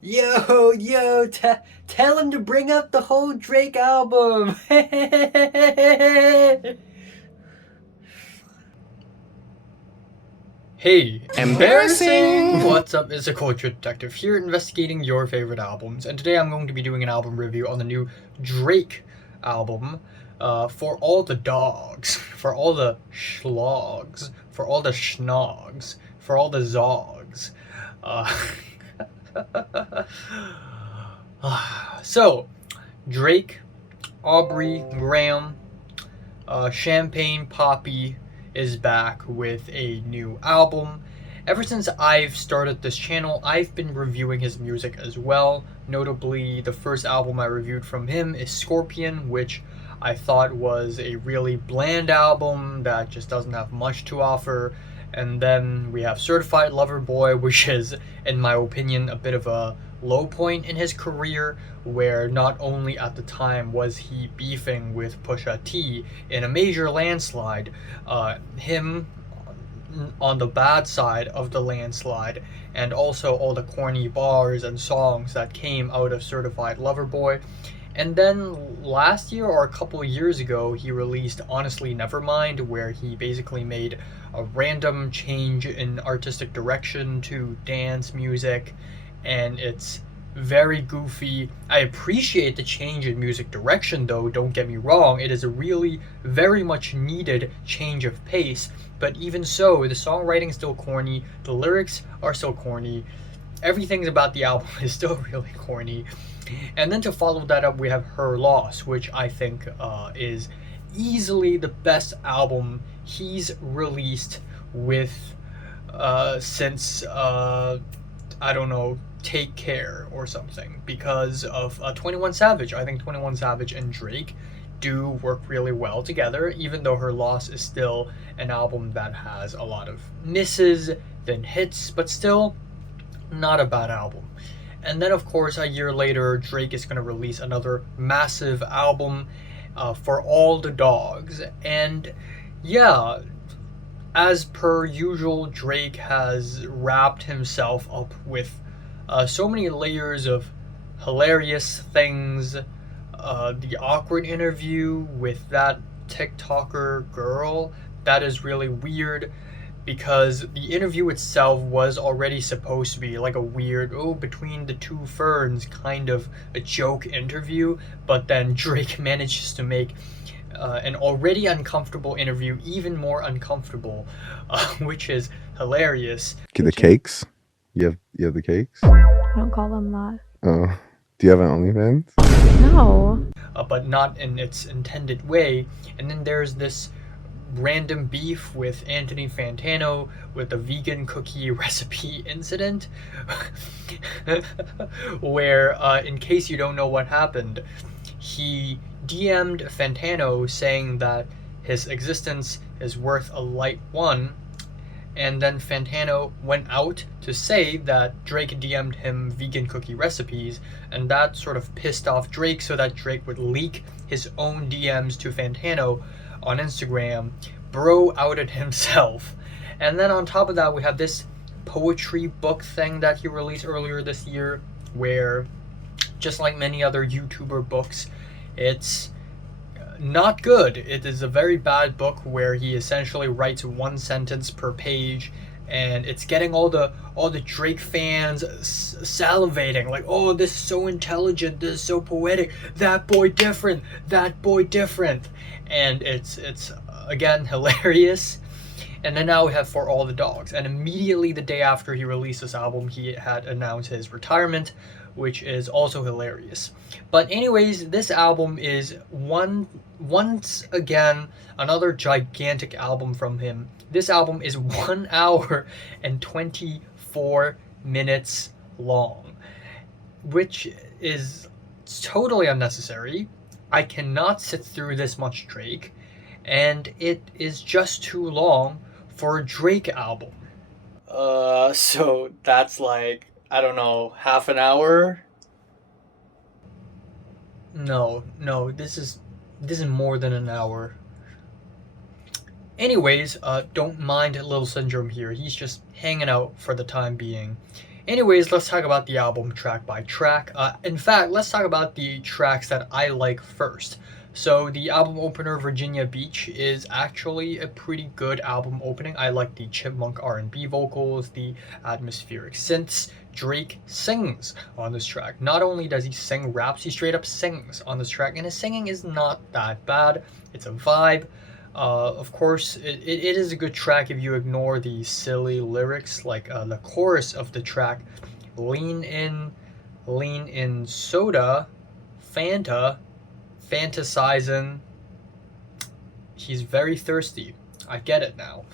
Tell him to bring out the whole Drake album. Hey, Embarrassing! What's up? It's a Culture Detective here, investigating your favorite albums, and today I'm going to be doing an album review on the new Drake album, For All the Dogs, For All the Schlogs, For All the Schnogs, For All the Zogs. So, Drake, Aubrey Graham, Champagne Poppy is back with a new album. Ever since I've started this channel, I've been reviewing his music as well. Notably, the first album I reviewed from him is Scorpion, which I thought was a really bland album that just doesn't have much to offer. And then we have Certified Lover Boy, which is, in my opinion, a bit of a low point in his career, where not only at the time was he beefing with Pusha T in a major landslide, him on the bad side of the landslide, and also all the corny bars and songs that came out of Certified Lover Boy. And then last year or a couple of years ago, he released Honestly Nevermind, where he basically made a random change in artistic direction to dance music, and it's very goofy. I appreciate the change in music direction, though, don't get me wrong. It is a really very much needed change of pace, but even so, the songwriting is still corny, the lyrics are still corny, everything about the album is still really corny. And then to follow that up, we have Her Loss, which I think is easily the best album he's released with since I don't know, Take Care or something, because of 21 Savage. I think 21 Savage and Drake do work really well together, even though Her Loss is still an album that has a lot of misses than hits, but still not a bad album. And then, of course, a year later, Drake is going to release another massive album, For All the Dogs. And yeah, as per usual, Drake has wrapped himself up with so many layers of hilarious things. The awkward interview with that TikToker girl, that is really weird, because the interview itself was already supposed to be like a weird, between the two ferns kind of a joke interview, but then Drake manages to make an already uncomfortable interview even more uncomfortable, which is hilarious. The cakes? You have the cakes? I don't call them that. Oh. Do you have an OnlyFans? No. But not in its intended way. And then there's this random beef with Anthony Fantano with the vegan cookie recipe incident, where, in case you don't know what happened, he DM'd Fantano saying that his existence is worth a light one, and then Fantano went out to say that Drake DM'd him vegan cookie recipes, and that sort of pissed off Drake, so that Drake would leak his own DMs to Fantano on Instagram. Bro outed himself. And then on top of that, we have this poetry book thing that he released earlier this year, where, just like many other YouTuber books, it's not good. It is a very bad book where he essentially writes one sentence per page, and it's getting all the Drake fans salivating, like, oh, this is so intelligent, this is so poetic, that boy different, and it's again hilarious. And then now we have For All the Dogs, and immediately the day after he released this album, he had announced his retirement, which is also hilarious. But anyways, this album is once again another gigantic album from him. This album is 1 hour and 24 minutes long, which is totally unnecessary. I cannot sit through this much Drake, and it is just too long for a Drake album. So that's like, I don't know, half an hour? No, this is more than an hour. Anyways, don't mind Lil Syndrome here. He's just hanging out for the time being. Anyways, let's talk about the album track by track. In fact, let's talk about the tracks that I like first. So the album opener, Virginia Beach, is actually a pretty good album opening. I like the chipmunk R&B vocals, the atmospheric synths. Drake sings on this track. Not only does he sing raps, he straight up sings on this track, and his singing is not that bad. It's a vibe. Of course, it is a good track if you ignore the silly lyrics, like the chorus of the track, lean in soda, Fanta, fantasizing. He's very thirsty. I get it now.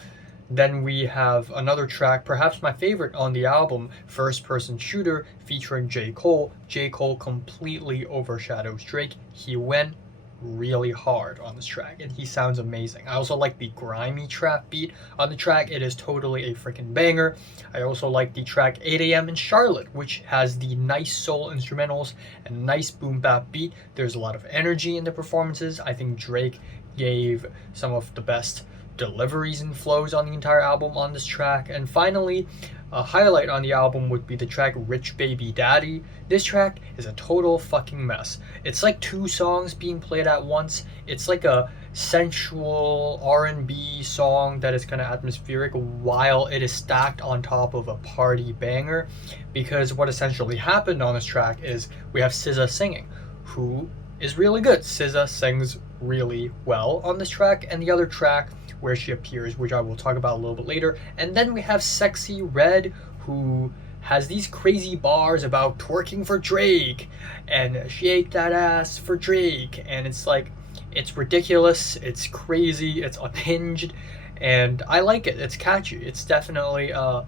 Then we have another track, perhaps my favorite on the album, First Person Shooter, featuring J. Cole. J. Cole completely overshadows Drake. He went really hard on this track, and he sounds amazing. I also like the grimy trap beat on the track. It is totally a freaking banger. I also like the track 8 AM in Charlotte, which has the nice soul instrumentals and nice boom bap beat. There's a lot of energy in the performances. I think Drake gave some of the best deliveries and flows on the entire album on this track. And finally, a highlight on the album would be the track Rich Baby Daddy. This track is a total fucking mess. It's like two songs being played at once. It's like a sensual R&B song that is kind of atmospheric while it is stacked on top of a party banger, because what essentially happened on this track is we have SZA singing, who is really good. SZA sings really well on this track, and the other track where she appears, which I will talk about a little bit later. And then we have Sexy Red, who has these crazy bars about twerking for Drake and shake that ass for Drake, and it's like, it's ridiculous, it's crazy, it's unhinged, and I like it. It's catchy. It's definitely a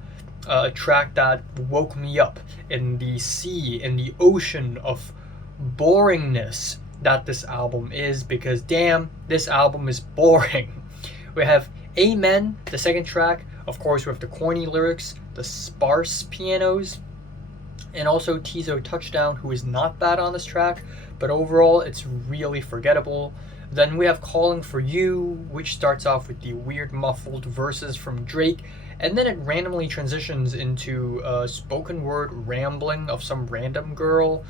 track that woke me up in the sea, in the ocean of boringness that this album is, because damn, this album is boring. We have Amen, the second track. Of course, we have the corny lyrics, the sparse pianos, and also Tizo Touchdown, who is not bad on this track, but overall it's really forgettable. Then we have Calling for You, which starts off with the weird muffled verses from Drake, and then it randomly transitions into a spoken word rambling of some random girl,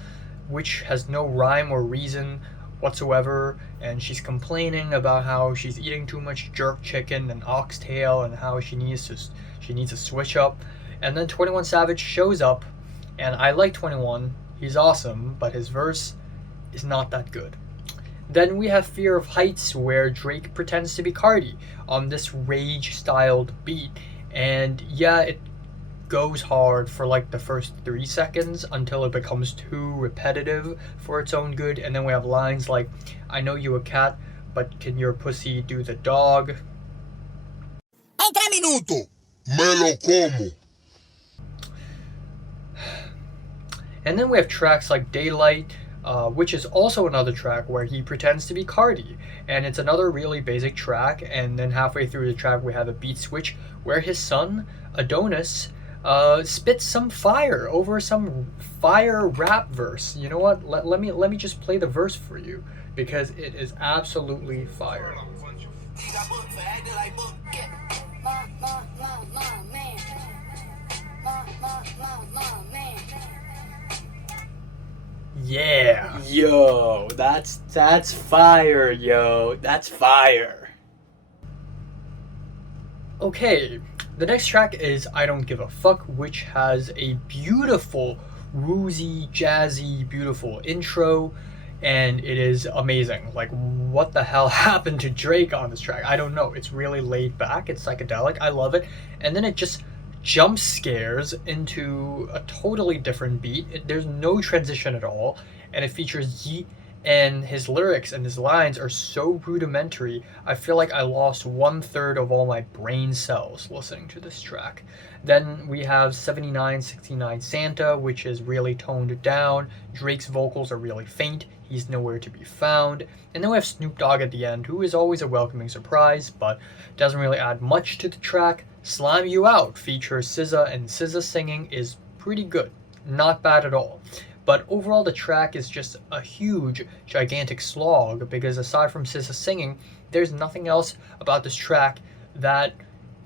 which has no rhyme or reason whatsoever, and she's complaining about how she's eating too much jerk chicken and oxtail and how she needs to switch up. And then 21 Savage shows up, and I like 21, he's awesome, but his verse is not that good. Then we have Fear of Heights, where Drake pretends to be Cardi on this rage styled beat, and yeah, it goes hard for like the first 3 seconds until it becomes too repetitive for its own good. And then we have lines like, I know you a cat, but can your pussy do the dog? En 3 minutos, me lo como. And then we have tracks like Daylight, which is also another track where he pretends to be Cardi, and it's another really basic track. And then halfway through the track we have a beat switch where his son Adonis spits some fire over some fire rap verse. You know what? Let me just play the verse for you, because it is absolutely fire. Yeah. Yo, that's fire, yo. That's fire. Okay, the next track is I Don't Give a Fuck, which has a beautiful, woozy, jazzy, beautiful intro, and it is amazing. Like, what the hell happened to Drake on this track? I don't know. It's really laid back, it's psychedelic, I love it. And then it just jump scares into a totally different beat. There's no transition at all, and it features Yeet, and his lyrics and his lines are so rudimentary. I feel like I lost 1/3 of all my brain cells listening to this track. Then we have 7969 Santa, which is really toned down. Drake's vocals are really faint. He's nowhere to be found. And then we have Snoop Dogg at the end, who is always a welcoming surprise, but doesn't really add much to the track. Slime You Out features SZA, and SZA singing is pretty good. Not bad at all. But overall, the track is just a huge, gigantic slog, because aside from SZA singing, there's nothing else about this track that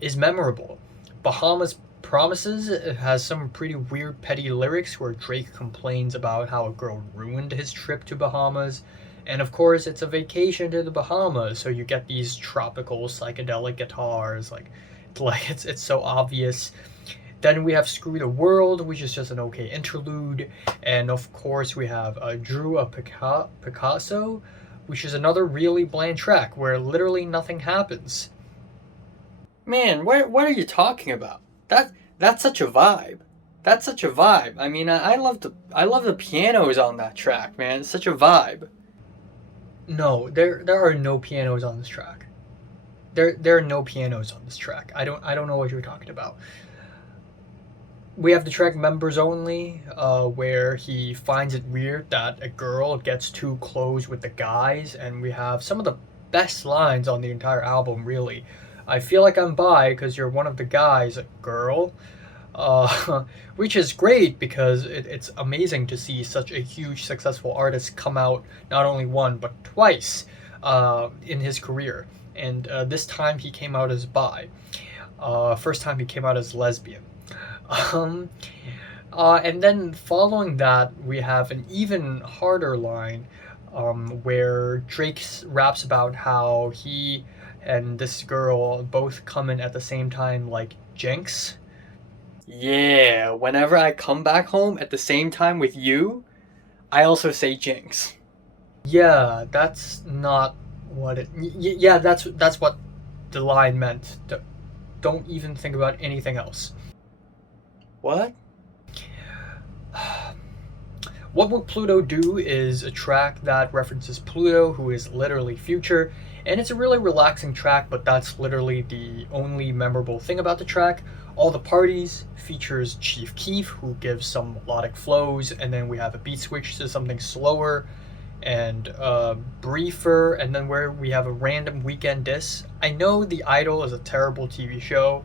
is memorable. Bahamas Promises it has some pretty weird petty lyrics where Drake complains about how a girl ruined his trip to Bahamas. And of course it's a vacation to the Bahamas, so you get these tropical psychedelic guitars, it's so obvious. Then we have Screw the World, which is just an okay interlude. And of course we have Drew a Picasso, which is another really bland track where literally nothing happens. Man, what are you talking about? That's such a vibe. That's such a vibe. I mean, I love the pianos on that track, man. It's such a vibe. No, there are no pianos on this track. There are no pianos on this track. I don't know what you're talking about. We have the track Members Only, where he finds it weird that a girl gets too close with the guys, and we have some of the best lines on the entire album, really. I feel like I'm bi because you're one of the guys, girl. Which is great because it's amazing to see such a huge successful artist come out not only one but twice in his career. And this time he came out as bi. First time he came out as lesbian. And then following that, we have an even harder line where Drake raps about how he and this girl both come in at the same time like Jinx. Yeah, whenever I come back home at the same time with you, I also say Jinx. Yeah, that's not what it... Yeah, that's what the line meant. Don't even think about anything else. What? What Would Pluto Do is a track that references Pluto, who is literally Future, and it's a really relaxing track, but that's literally the only memorable thing about the track. All the Parties features Chief Keef, who gives some melodic flows, and then we have a beat switch to something slower and briefer, and then where we have a random weekend diss. I know The Idol is a terrible TV show,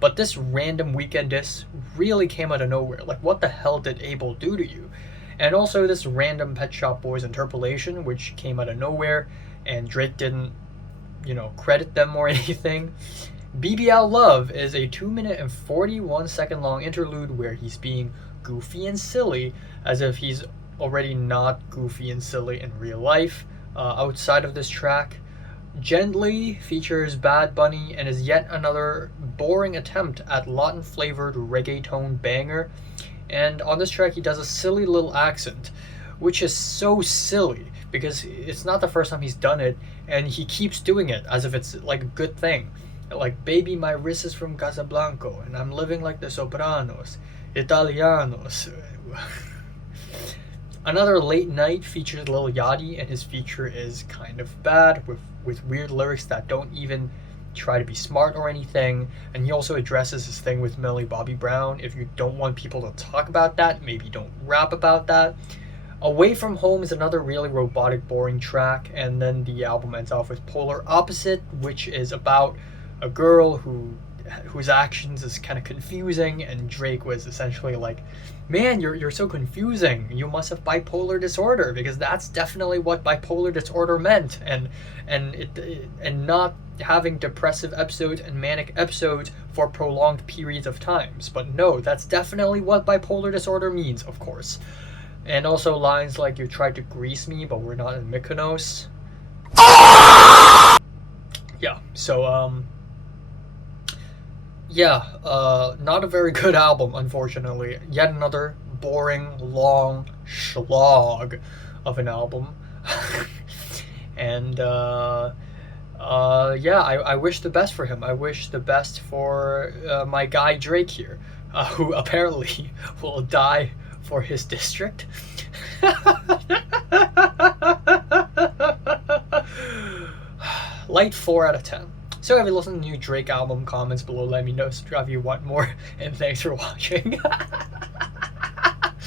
but this random weekend diss really came out of nowhere. Like, what the hell did Abel do to you? And also this random Pet Shop Boys interpolation, which came out of nowhere, and Drake didn't, credit them or anything. BBL Love is a 2-minute and 41-second long interlude where he's being goofy and silly, as if he's already not goofy and silly in real life. Outside of this track, Gently features Bad Bunny and is yet another boring attempt at Latin-flavored reggaeton banger. And on this track, he does a silly little accent, which is so silly because it's not the first time he's done it, and he keeps doing it as if it's like a good thing. Like, baby, my wrist is from Casablanca, and I'm living like the Sopranos, Italianos. Another Late Night features Lil Yachty, and his feature is kind of bad with weird lyrics that don't even try to be smart or anything. And he also addresses his thing with Millie Bobby Brown. If you don't want people to talk about that, maybe don't rap about that. Away From Home is another really robotic, boring track, and then the album ends off with Polar Opposite, which is about a girl whose actions is kind of confusing, and Drake was essentially like, man, you're so confusing, you must have bipolar disorder, because that's definitely what bipolar disorder meant, and not having depressive episodes and manic episodes for prolonged periods of times. But no, that's definitely what bipolar disorder means, of course. And also lines like, you tried to grease me but we're not in Mykonos. Yeah, so not a very good album, unfortunately. Yet another boring, long slog of an album. And I wish the best for him. I wish the best for my guy Drake here, who apparently will die for his district. Light 4 out of 10. So if you listen to the new Drake album, comments below, let me know if you want more, and thanks for watching.